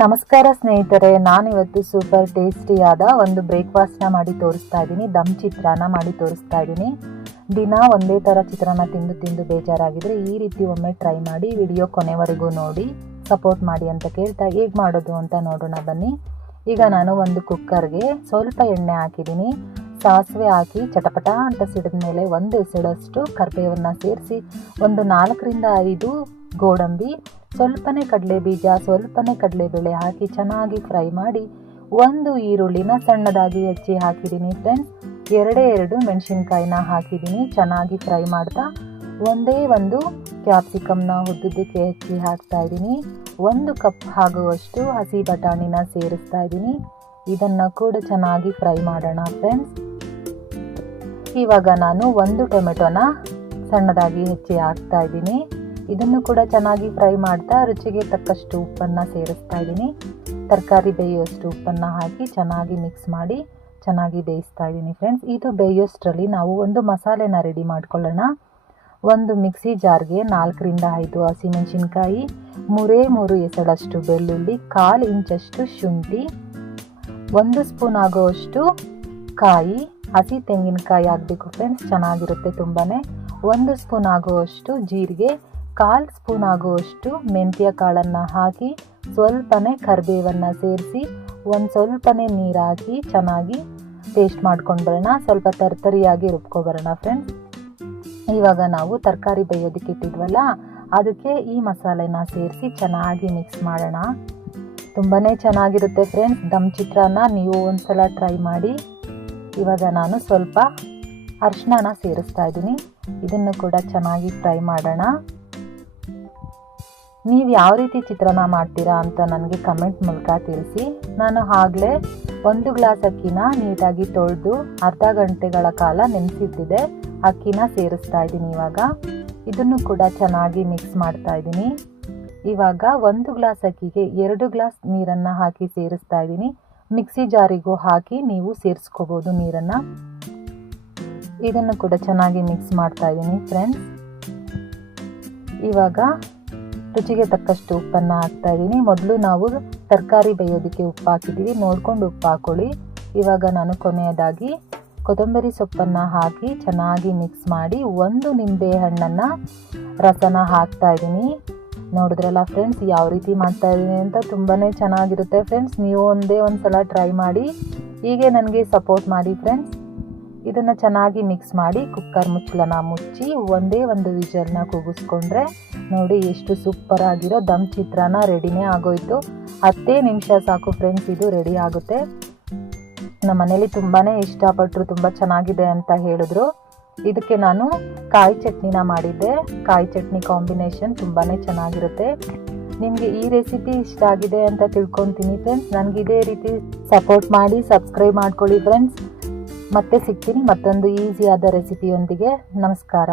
ನಮಸ್ಕಾರ ಸ್ನೇಹಿತರೆ, ನಾನಿವತ್ತು ಸೂಪರ್ ಟೇಸ್ಟಿಯಾದ ಒಂದು ಬ್ರೇಕ್ಫಾಸ್ಟ್ನ ಮಾಡಿ ತೋರಿಸ್ತಾ ಇದ್ದೀನಿ. ದಮ್ ಚಿತ್ರಾನ್ನ ಮಾಡಿ ತೋರಿಸ್ತಾ ಇದ್ದೀನಿ. ದಿನ ಒಂದೇ ಥರ ಚಿತ್ರಾನ್ನ ತಿಂದು ತಿಂದು ಬೇಜಾರಾಗಿದ್ರೆ ಈ ರೀತಿ ಒಮ್ಮೆ ಟ್ರೈ ಮಾಡಿ. ವಿಡಿಯೋ ಕೊನೆವರೆಗೂ ನೋಡಿ ಸಪೋರ್ಟ್ ಮಾಡಿ ಅಂತ ಕೇಳ್ತಾ ಹೇಗೆ ಮಾಡೋದು ಅಂತ ನೋಡೋಣ ಬನ್ನಿ. ಈಗ ನಾನು ಒಂದು ಕುಕ್ಕರ್ಗೆ ಸ್ವಲ್ಪ ಎಣ್ಣೆ ಹಾಕಿದ್ದೀನಿ. ಸಾಸಿವೆ ಹಾಕಿ ಚಟಪಟ ಅಂತ ಸಿಡಿದ ಮೇಲೆ ಒಂದು ಎಸಳಷ್ಟು ಕರಿಬೇವನ್ನು ಸೇರಿಸಿ ಒಂದು 4ರಿಂದ 5 ಗೋಡಂಬಿ, ಸ್ವಲ್ಪನೇ ಕಡಲೆ ಬೀಜ, ಸ್ವಲ್ಪನೇ ಕಡಲೆಬೇಳೆ ಹಾಕಿ ಚೆನ್ನಾಗಿ ಫ್ರೈ ಮಾಡಿ ಒಂದು ಈರುಳ್ಳಿನ ಸಣ್ಣದಾಗಿ ಹೆಚ್ಚಿ ಹಾಕಿದ್ದೀನಿ ಫ್ರೆಂಡ್ಸ್. 2 ಮೆಣಸಿನ್ಕಾಯಿನ ಹಾಕಿದ್ದೀನಿ. ಚೆನ್ನಾಗಿ ಫ್ರೈ ಮಾಡ್ತಾ ಒಂದೇ ಒಂದು ಕ್ಯಾಪ್ಸಿಕಮ್ನ ಉದ್ದುದಕ್ಕೆ ಹೆಚ್ಚಿ ಹಾಕ್ತಾ ಇದ್ದೀನಿ. 1 ಕಪ್ ಆಗುವಷ್ಟು ಹಸಿ ಬಟಾಣಿನ ಸೇರಿಸ್ತಾ ಇದ್ದೀನಿ. ಇದನ್ನು ಕೂಡ ಚೆನ್ನಾಗಿ ಫ್ರೈ ಮಾಡೋಣ ಫ್ರೆಂಡ್ಸ್. ಇವಾಗ ನಾನು 1 ಟೊಮೆಟೊನ ಸಣ್ಣದಾಗಿ ಹೆಚ್ಚಿ ಹಾಕ್ತಾ ಇದ್ದೀನಿ. ಇದನ್ನು ಕೂಡ ಚೆನ್ನಾಗಿ ಫ್ರೈ ಮಾಡ್ತಾ ರುಚಿಗೆ ತಕ್ಕಷ್ಟು ಉಪ್ಪನ್ನು ಸೇರಿಸ್ತಾ ಇದ್ದೀನಿ. ತರಕಾರಿ ಬೇಯೋಷ್ಟು ಉಪ್ಪನ್ನು ಹಾಕಿ ಚೆನ್ನಾಗಿ ಮಿಕ್ಸ್ ಮಾಡಿ ಚೆನ್ನಾಗಿ ಬೇಯಿಸ್ತಾ ಇದ್ದೀನಿ ಫ್ರೆಂಡ್ಸ್. ಇದು ಬೇಯೋಷ್ಟರಲ್ಲಿ ನಾವು ಒಂದು ಮಸಾಲೆನ ರೆಡಿ ಮಾಡ್ಕೊಳ್ಳೋಣ. ಒಂದು ಮಿಕ್ಸಿ ಜಾರ್ಗೆ 4ರಿಂದ 5 ಹಸಿಮೆಣಸಿನ್ಕಾಯಿ, 3 ಎಸಳಷ್ಟು ಬೆಳ್ಳುಳ್ಳಿ, 1/4 ಇಂಚಷ್ಟು ಶುಂಠಿ, 1 ಸ್ಪೂನ್ ಆಗುವಷ್ಟು ಕಾಯಿ, ಹಸಿ ತೆಂಗಿನಕಾಯಿ ಆಗಬೇಕು ಫ್ರೆಂಡ್ಸ್, ಚೆನ್ನಾಗಿರುತ್ತೆ ತುಂಬಾ. 1 ಸ್ಪೂನ್ ಆಗುವಷ್ಟು ಜೀರಿಗೆ, 1/4 ಸ್ಪೂನ್ ಆಗುವಷ್ಟು ಮೆಂತ್ಯ ಕಾಳನ್ನು ಹಾಕಿ ಸ್ವಲ್ಪನೇ ಕರಿಬೇವನ್ನು ಸೇರಿಸಿ ಸ್ವಲ್ಪನೇ ನೀರು ಹಾಕಿ ಚೆನ್ನಾಗಿ ಪೇಸ್ಟ್ ಮಾಡ್ಕೊಂಡು ಬರೋಣ. ಸ್ವಲ್ಪ ತರ್ತರಿಯಾಗಿ ರುಬ್ಕೊಬರೋಣ ಫ್ರೆಂಡ್ಸ್. ಇವಾಗ ನಾವು ತರಕಾರಿ ಬೇಯೋದಕ್ಕೆ ಇಟ್ಟಿದ್ವಲ್ಲ, ಅದಕ್ಕೆ ಈ ಮಸಾಲೆನ ಸೇರಿಸಿ ಚೆನ್ನಾಗಿ ಮಿಕ್ಸ್ ಮಾಡೋಣ. ತುಂಬಾ ಚೆನ್ನಾಗಿರುತ್ತೆ ಫ್ರೆಂಡ್ಸ್ ದಮ್ ಚಿತ್ರಾನ್ನ. ನೀವು ಒಂದ್ಸಲ ಟ್ರೈ ಮಾಡಿ. ಇವಾಗ ನಾನು ಸ್ವಲ್ಪ ಅರಿಶಿನ ಸೇರಿಸ್ತಾ ಇದ್ದೀನಿ. ಇದನ್ನು ಕೂಡ ಚೆನ್ನಾಗಿ ಫ್ರೈ ಮಾಡೋಣ. ನೀವು ಯಾವ ರೀತಿ ಚಿತ್ರಾನ್ನ ಮಾಡ್ತೀರಾ ಅಂತ ನನಗೆ ಕಮೆಂಟ್ ಮೂಲಕ ತಿಳಿಸಿ. ನಾನು ಆಗಲೇ 1 ಗ್ಲಾಸ್ ಅಕ್ಕಿನ ನೀಟಾಗಿ ತೊಳೆದು ಅರ್ಧ ಗಂಟೆಗಳ ಕಾಲ ನೆನೆಸಿದ್ದಿದೆ. ಅಕ್ಕಿನ ಸೇರಿಸ್ತಾ ಇದ್ದೀನಿ. ಇವಾಗ ಇದನ್ನು ಕೂಡ ಚೆನ್ನಾಗಿ ಮಿಕ್ಸ್ ಮಾಡ್ತಾ ಇದ್ದೀನಿ. ಇವಾಗ 1 ಗ್ಲಾಸ್ ಅಕ್ಕಿಗೆ 2 ಗ್ಲಾಸ್ ನೀರನ್ನು ಹಾಕಿ ಸೇರಿಸ್ತಾ ಇದ್ದೀನಿ. ಮಿಕ್ಸಿ ಜಾರಿಗೂ ಹಾಕಿ ನೀವು ಸೇರಿಸ್ಕೋಬೋದು ನೀರನ್ನು. ಇದನ್ನು ಕೂಡ ಚೆನ್ನಾಗಿ ಮಿಕ್ಸ್ ಮಾಡ್ತಾ ಇದ್ದೀನಿ ಫ್ರೆಂಡ್ಸ್. ಇವಾಗ ರುಚಿಗೆ ತಕ್ಕಷ್ಟು ಉಪ್ಪನ್ನು ಹಾಕ್ತಾ ಇದ್ದೀನಿ. ಮೊದಲು ನಾವು ತರಕಾರಿ ಬೇಯೋದಕ್ಕೆ ಉಪ್ಪು ಹಾಕಿದ್ದೀವಿ, ನೋಡ್ಕೊಂಡು ಉಪ್ಪು ಹಾಕೊಳ್ಳಿ. ಇವಾಗ ನಾನು ಕೊನೆಯದಾಗಿ ಕೊತ್ತಂಬರಿ ಸೊಪ್ಪನ್ನು ಹಾಕಿ ಚೆನ್ನಾಗಿ ಮಿಕ್ಸ್ ಮಾಡಿ 1 ನಿಂಬೆ ಹಣ್ಣನ್ನು ರಸನ ಹಾಕ್ತಾ ಇದ್ದೀನಿ. ನೋಡಿದ್ರಲ್ಲ ಫ್ರೆಂಡ್ಸ್ ಯಾವ ರೀತಿ ಮಾಡ್ತಾ ಇದ್ದೀನಿ ಅಂತ. ತುಂಬಾ ಚೆನ್ನಾಗಿರುತ್ತೆ ಫ್ರೆಂಡ್ಸ್. ನೀವು ಒಂದು ಸಲ ಟ್ರೈ ಮಾಡಿ. ಹೀಗೆ ನನಗೆ ಸಪೋರ್ಟ್ ಮಾಡಿ ಫ್ರೆಂಡ್ಸ್. ಇದನ್ನು ಚೆನ್ನಾಗಿ ಮಿಕ್ಸ್ ಮಾಡಿ ಕುಕ್ಕರ್ ಮುಚ್ಚಳನ ಮುಚ್ಚಿ ಒಂದು ವಿಜಲ್ನ ಕೂಗಿಸ್ಕೊಂಡ್ರೆ ನೋಡಿ ಎಷ್ಟು ಸೂಪರ್ ಆಗಿರೋ ದಮ್ ಚಿತ್ರಾನ್ನ ರೆಡಿನೇ ಆಗೋಯ್ತು. 10 ನಿಮಿಷ ಸಾಕು ಫ್ರೆಂಡ್ಸ್, ಇದು ರೆಡಿ ಆಗುತ್ತೆ. ನಮ್ಮ ಮನೇಲಿ ತುಂಬಾ ಇಷ್ಟಪಟ್ಟರು, ತುಂಬ ಚೆನ್ನಾಗಿದೆ ಅಂತ ಹೇಳಿದ್ರು. ಇದಕ್ಕೆ ನಾನು ಕಾಯಿ ಚಟ್ನಿನ ಮಾಡಿದ್ದೆ. ಕಾಯಿ ಚಟ್ನಿ ಕಾಂಬಿನೇಷನ್ ತುಂಬಾ ಚೆನ್ನಾಗಿರುತ್ತೆ. ನಿಮಗೆ ಈ ರೆಸಿಪಿ ಇಷ್ಟ ಆಗಿದೆ ಅಂತ ತಿಳ್ಕೊತೀನಿ ಫ್ರೆಂಡ್ಸ್. ನನಗೆ ಇದೇ ರೀತಿ ಸಪೋರ್ಟ್ ಮಾಡಿ, ಸಬ್ಸ್ಕ್ರೈಬ್ ಮಾಡ್ಕೊಳ್ಳಿ ಫ್ರೆಂಡ್ಸ್. ಮತ್ತೆ ಸಿಗ್ತೀನಿ ಮತ್ತೊಂದು ಈಸಿಯಾದ ರೆಸಿಪಿಯೊಂದಿಗೆ. ನಮಸ್ಕಾರ.